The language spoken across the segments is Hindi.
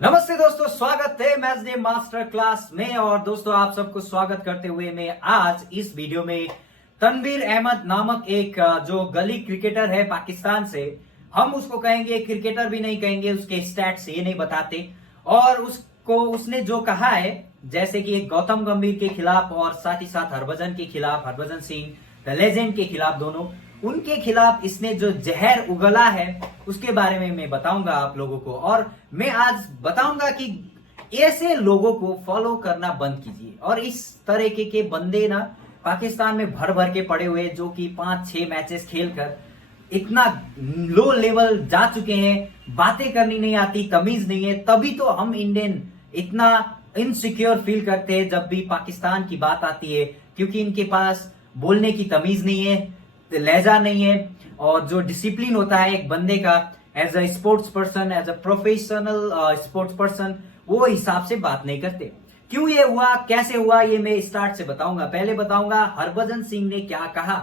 नमस्ते दोस्तों, स्वागत है मैच डे मास्टर क्लास में। और दोस्तों, आप सबको स्वागत करते हुए मैं आज इस वीडियो में तनवीर अहमद नामक एक जो गली क्रिकेटर है पाकिस्तान से, हम उसको कहेंगे क्रिकेटर भी नहीं कहेंगे, उसके स्टैट्स ये नहीं बताते। और उसने जो कहा है, जैसे कि एक गौतम गंभीर के खिलाफ और साथ ही साथ हरभजन के खिलाफ, हरभजन सिंह द लेजेंड के खिलाफ, दोनों उनके खिलाफ इसने जो जहर उगला है उसके बारे में मैं बताऊंगा आप लोगों को। और मैं आज बताऊंगा कि ऐसे लोगों को फॉलो करना बंद कीजिए। और इस तरह के बंदे ना पाकिस्तान में भर भर के पड़े हुए, जो कि 5-6 मैचेस खेलकर इतना लो लेवल जा चुके हैं, बातें करनी नहीं आती, तमीज नहीं है। तभी तो हम इंडियन इतना इनसिक्योर फील करते हैं जब भी पाकिस्तान की बात आती है, क्योंकि इनके पास बोलने की तमीज नहीं है, लहजा नहीं है, और जो डिसिप्लिन होता है एक बंदे का as a sports person, as a professional sports person, वो हिसाब से बात नहीं करते। क्यों ये हुआ, कैसे हुआ, ये मैं स्टार्ट से बताऊंगा। पहले बताऊंगा हरभजन सिंह ने क्या कहा।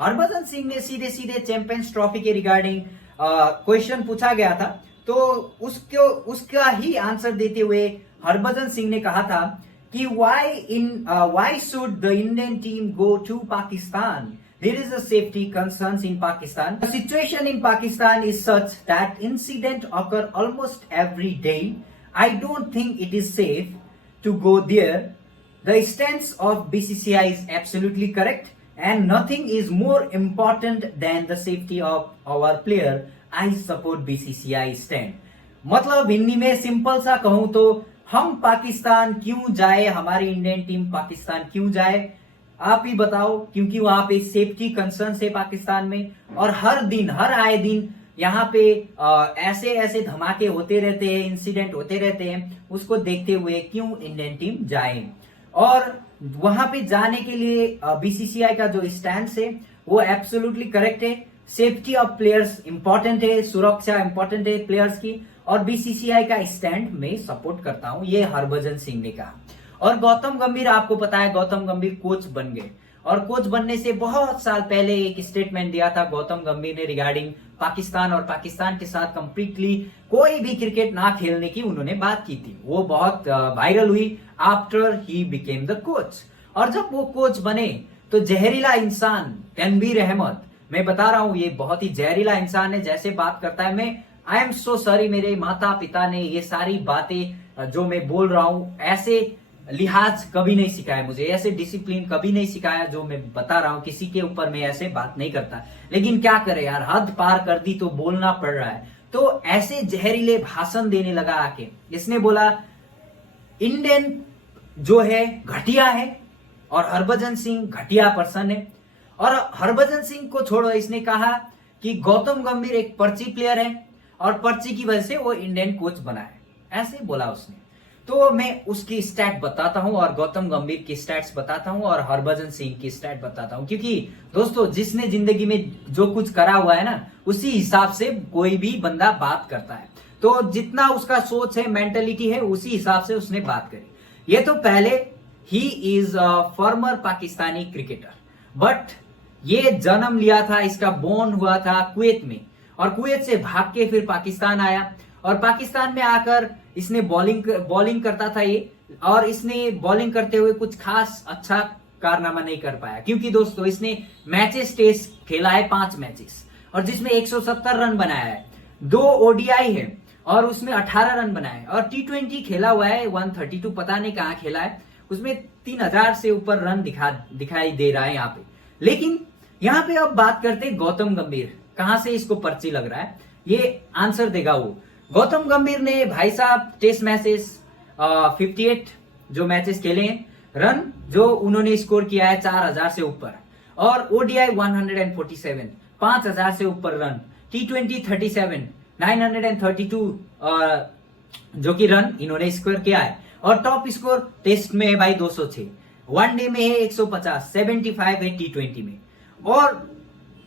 हरभजन सिंह ने सीधे सीधे चैंपियंस ट्रॉफी के रिगार्डिंग क्वेश्चन पूछा गया था, तो उसका ही आंसर देते हुए हरभजन सिंह ने कहा था कि why should the Indian team go to Pakistan? There is a safety concerns in Pakistan. The situation in Pakistan is such that incident occur almost every day. I don't think it is safe to go there. The stance of BCCI is absolutely correct, and nothing is more important than the safety of our player. I support BCCI stand. मतलब हिंदी में सिंपल सा कहूं तो हम पाकिस्तान क्यों जाए, हमारी इंडियन टीम पाकिस्तान क्यों जाए, आप ही बताओ। क्योंकि वहां पे सेफ्टी कंसर्न है पाकिस्तान में, और हर आए दिन यहाँ पे ऐसे ऐसे धमाके होते रहते हैं, इंसिडेंट होते रहते हैं। उसको देखते हुए क्यों इंडियन टीम जाए। और वहां पे जाने के लिए बीसीसीआई का जो स्टैंड है वो एब्सोल्युटली करेक्ट है। सेफ्टी ऑफ प्लेयर्स इंपॉर्टेंट है, सुरक्षा इंपॉर्टेंट है प्लेयर्स की, और बीसीसीआई का स्टैंड में सपोर्ट करता हूं, ये हरभजन सिंह ने कहा। और गौतम गंभीर, आपको पता है गौतम गंभीर कोच बन गए, और कोच बनने से बहुत साल पहले एक स्टेटमेंट दिया था गौतम गंभीर ने रिगार्डिंग पाकिस्तान, और पाकिस्तान के साथ कंप्लीटली कोई भी क्रिकेट ना खेलने की उन्होंने बात की थी। वो बहुत वायरल हुई after he became the coach. और जब वो कोच बने तो जहरीला इंसान तनवीर अहमद, मैं बता रहा हूं ये बहुत ही जहरीला इंसान है, जैसे बात करता है। मैं आई एम सो सॉरी, मेरे माता पिता ने ये सारी बातें जो मैं बोल रहा हूं, ऐसे लिहाज कभी नहीं सिखाया मुझे, ऐसे डिसिप्लिन कभी नहीं सिखाया जो मैं बता रहा हूं। किसी के ऊपर मैं ऐसे बात नहीं करता, लेकिन क्या करे यार, हद पार कर दी तो बोलना पड़ रहा है। तो ऐसे जहरीले भाषण देने लगा आके। इसने बोला इंडियन जो है घटिया है, और हरभजन सिंह घटिया पर्सन है। और हरभजन सिंह को छोड़ो, इसने कहा कि गौतम गंभीर एक पर्ची प्लेयर है, और पर्ची की वजह से वो इंडियन कोच बना है, ऐसे बोला उसने। तो मैं उसकी स्टैट बताता हूं, और गौतम गंभीर की स्टैट्स बताता हूं, और हरभजन सिंह की स्टैट बताता हूं। क्योंकि दोस्तों, जिसने जिंदगी में जो कुछ करा हुआ है ना, उसी हिसाब से कोई भी बंदा बात करता है। तो जितना उसका सोच है, मेंटेलिटी है, उसी हिसाब से उसने बात करी। ये तो पहले he is farmer Pakistani cricketer, but ये जन्म लिया था, इसका बोर्न हुआ था कुवैत में, और कुवैत से भाग के फिर पाकिस्तान आया। और पाकिस्तान में आकर इसने बॉलिंग करता था ये, और इसने बॉलिंग करते हुए कुछ खास अच्छा कारनामा नहीं कर पाया। क्योंकि दोस्तों, इसने मैचेस टेस्ट खेला है 5 मैचेस, और जिसमें 170 रन बनाया है, 2 ओडीआई है और उसमें 18 रन बनाए, और T20 खेला हुआ है 132, पता नहीं कहां खेला है, उसमें 3000 से ऊपर रन दिखाई दे रहा है यहाँ पे। लेकिन यहाँ पे अब बात करते गौतम गंभीर, कहां से इसको पर्ची लग रहा है, ये आंसर देगा वो। गौतम गंभीर ने भाई साहब टेस्ट मैचेस 58 जो मैचेस खेले हैं, रन जो उन्होंने स्कोर किया है 4000 से ऊपर, और ओडीआई 147, 5000 से ऊपर रन, T20 37, 932 जो कि रन इन्होंने स्कोर किया है। और टॉप स्कोर टेस्ट में है भाई 206, वनडे में है 150, 75 है T20 में। और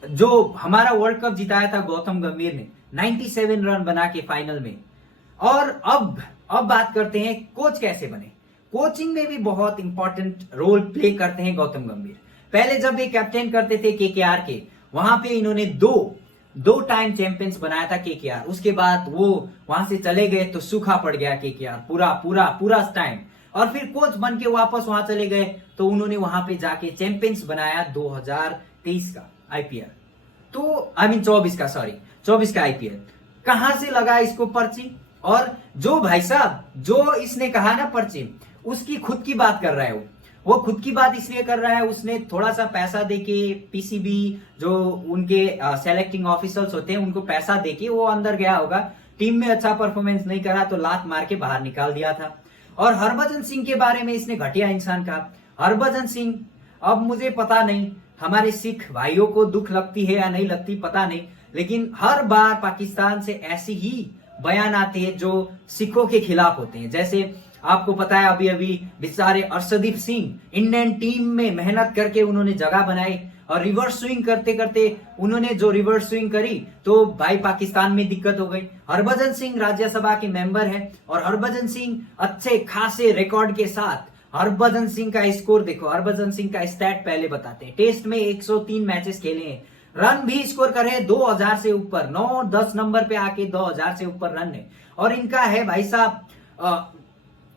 जो हमारा वर्ल्ड कप जिताया था गौतम गंभीर ने, 97 रन बना के फाइनल में। और अब बात करते हैं कोच कैसे बने। कोचिंग में भी बहुत इंपॉर्टेंट रोल प्ले करते हैं गौतम गंभीर। पहले जब ये कैप्टन करते थे केकेआर के, वहां पे इन्होंने 2 2 टाइम चैंपियंस बनाया था केकेआर। उसके बाद वो वहां से चले गए तो सूखा पड़ गया केकेआर पूरा पूरा पूरा टाइम। और फिर कोच बन के वापस वहां चले गए तो उन्होंने वहां पे जाके चैंपियंस बनाया 2023 का आईपीएल। तो आई मीन 24 का आईपीएल। कहां से लगा इसको पर्ची? और जो भाई साहब जो इसने कहा ना पर्ची, उसकी खुद की बात कर रहा है। वो खुद की बात इसलिए कर रहा है, उसने थोड़ा सा पैसा देके पीसीबी जो उनके सेलेक्टिंग ऑफिसर्स होते हैं उनको पैसा देके वो अंदर गया होगा। टीम में अच्छा परफॉर्मेंस नहीं करा तो लात मार के बाहर निकाल दिया था। और हरभजन सिंह के बारे में इसने घटिया इंसान कहा। हरभजन सिंह, अब मुझे पता नहीं हमारे सिख भाइयों को दुख लगती है या नहीं लगती पता नहीं, लेकिन हर बार पाकिस्तान से ऐसी ही बयान आते हैं जो सिखों के खिलाफ होते हैं। जैसे आपको पता है अभी अभी बेचारे अर्शदीप सिंह इंडियन टीम में मेहनत करके उन्होंने जगह बनाई और रिवर्स स्विंग करते करते उन्होंने जो रिवर्स स्विंग करी तो भाई पाकिस्तान में दिक्कत हो गई। हरभजन सिंह राज्यसभा के मेंबर है और हरभजन सिंह अच्छे खासे रिकॉर्ड के साथ, हरभजन सिंह का स्कोर देखो, हरभजन सिंह का स्टैट पहले बताते हैं। टेस्ट में 103 मैचेस खेले हैं, रन भी स्कोर करे 2000 से ऊपर, 9-10 नंबर पे आके 2000 से ऊपर रन है। और इनका है भाई साहब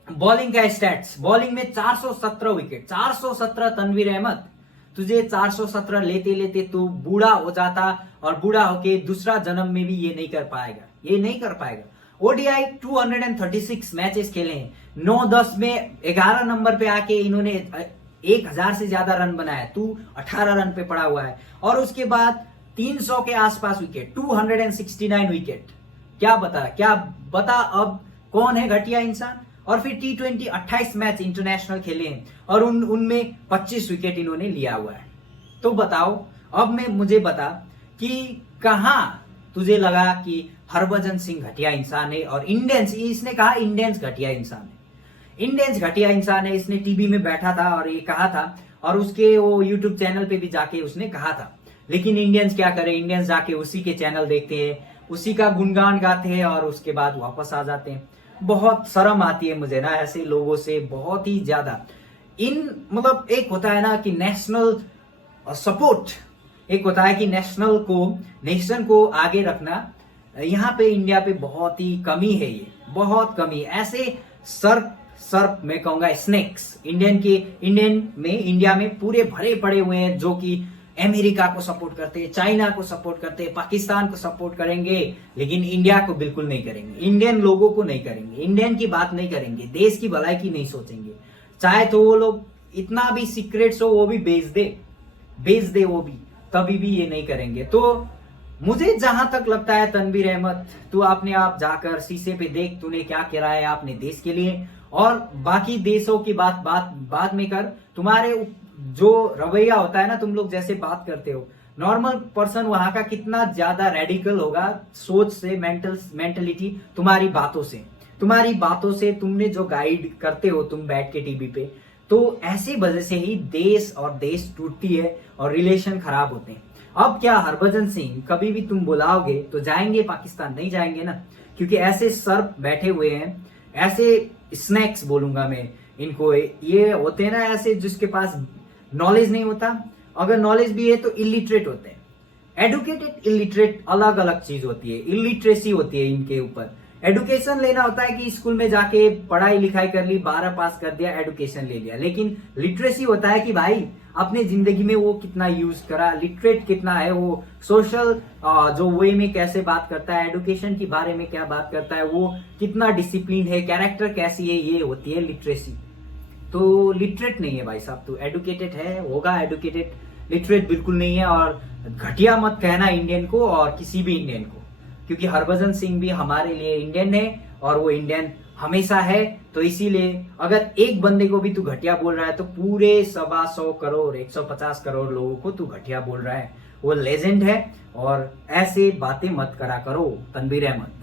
बॉलिंग का स्टैट्स, बॉलिंग में 417 विकेट, 417। तनवीर अहमद, तुझे 417 लेते लेते तू बूढ़ा हो जाता और बूढ़ा होके दूसरा जन्म में भी ये नहीं कर पाएगा। ओडीआई 236 मैचेस खेले हैं, 9-10 में 11 नंबर पे आके इन्होंने 1000 से ज्यादा रन बनाया, तू 18 रन पे पड़ा हुआ है। और उसके बाद 300 के आसपास विकेट, 269 विकेट। क्या बता अब कौन है घटिया इंसान? और फिर T20 28 मैच इंटरनेशनल खेले हैं और उनमें 25 विकेट इन्होंने लिया हुआ है। तो बताओ अब मुझे बता कि कहां तुझे लगा कि हरभजन सिंह घटिया इंसान है और इंडियंस, इसने कहा इंडियंस घटिया इंसान है, इंडियंस घटिया इंसान है। इसने टीवी में बैठा था और ये कहा था और उसके वो यूट्यूब चैनल पे भी जाके उसने कहा था। लेकिन इंडियंस क्या करे, इंडियंस जाके उसी के चैनल देखते हैं, उसी का गुणगान गाते हैं और उसके बाद वापस आ जाते हैं। बहुत शर्म आती है मुझे ना ऐसे लोगों से, बहुत ही ज्यादा। मतलब एक होता है ना कि नेशनल सपोर्ट, एक होता है कि नेशन को आगे रखना। यहाँ पे इंडिया पे बहुत ही कमी है, ये बहुत कमी। ऐसे सर्प मैं कहूंगा स्नेक्स इंडिया में पूरे भरे पड़े हुए हैं जो कि अमेरिका को सपोर्ट करते हैं, चाइना को सपोर्ट करते हैं, पाकिस्तान को सपोर्ट करेंगे, लेकिन इंडिया को बिल्कुल नहीं करेंगे, इंडियन लोगों को नहीं करेंगे, इंडियन की बात नहीं करेंगे, देश की भलाई की नहीं सोचेंगे। चाहे तो वो लोग इतना भी सीक्रेट्स हो वो भी बेच दे वो भी, तभी भी ये नहीं करेंगे। तो मुझे जहां तक लगता है तनवीर अहमद, तू अपने आप जाकर शीशे पे देख, तूने क्या किया है अपने देश के लिए, और बाकी देशों की बात बाद में कर। तुम्हारे जो रवैया होता है ना, तुम लोग जैसे बात करते हो, नॉर्मल पर्सन वहां का कितना ज्यादा रेडिकल होगा सोच से, मेंटलिटी तुम्हारी बातों से तुमने जो गाइड करते हो तुम बैठ के टीवी पे, तो ऐसी वजह से ही देश टूटती है और रिलेशन खराब होते हैं। अब क्या हरभजन सिंह कभी भी तुम बुलाओगे तो जाएंगे पाकिस्तान? नहीं जाएंगे ना, क्योंकि ऐसे सर्प बैठे हुए हैं, ऐसे स्नैक्स बोलूंगा मैं इनको, ये होते हैं ना ऐसे जिसके पास नॉलेज नहीं होता, अगर नॉलेज भी है तो इलिटरेट होते हैं। एडुकेटेड इलिटरेट अलग अलग चीज होती है, इलिटरेसी होती है इनके ऊपर। एडुकेशन लेना होता है कि स्कूल में जाके पढ़ाई लिखाई कर ली, 12 पास कर दिया, एडुकेशन ले लिया, लेकिन लिटरेसी होता है कि भाई अपने जिंदगी में वो कितना यूज करा, लिटरेट कितना है, वो सोशल जो वे में कैसे बात करता है, एडुकेशन के बारे में क्या बात करता है, वो कितना डिसिप्लिन है, कैरेक्टर कैसी है, ये होती है लिटरेसी। तो लिटरेट नहीं है भाई साहब, तो एडुकेटेड है, होगा एडुकेटेड, लिटरेट बिल्कुल नहीं है। और घटिया मत कहना इंडियन को और किसी भी इंडियन को, क्योंकि हरभजन सिंह भी हमारे लिए इंडियन है और वो इंडियन हमेशा है। तो इसीलिए अगर एक बंदे को भी तू घटिया बोल रहा है तो पूरे 125 करोड़ 150 करोड़ लोगों को तू घटिया बोल रहा है। वो लेजेंड है और ऐसे बातें मत करा करो तनवीर अहमद।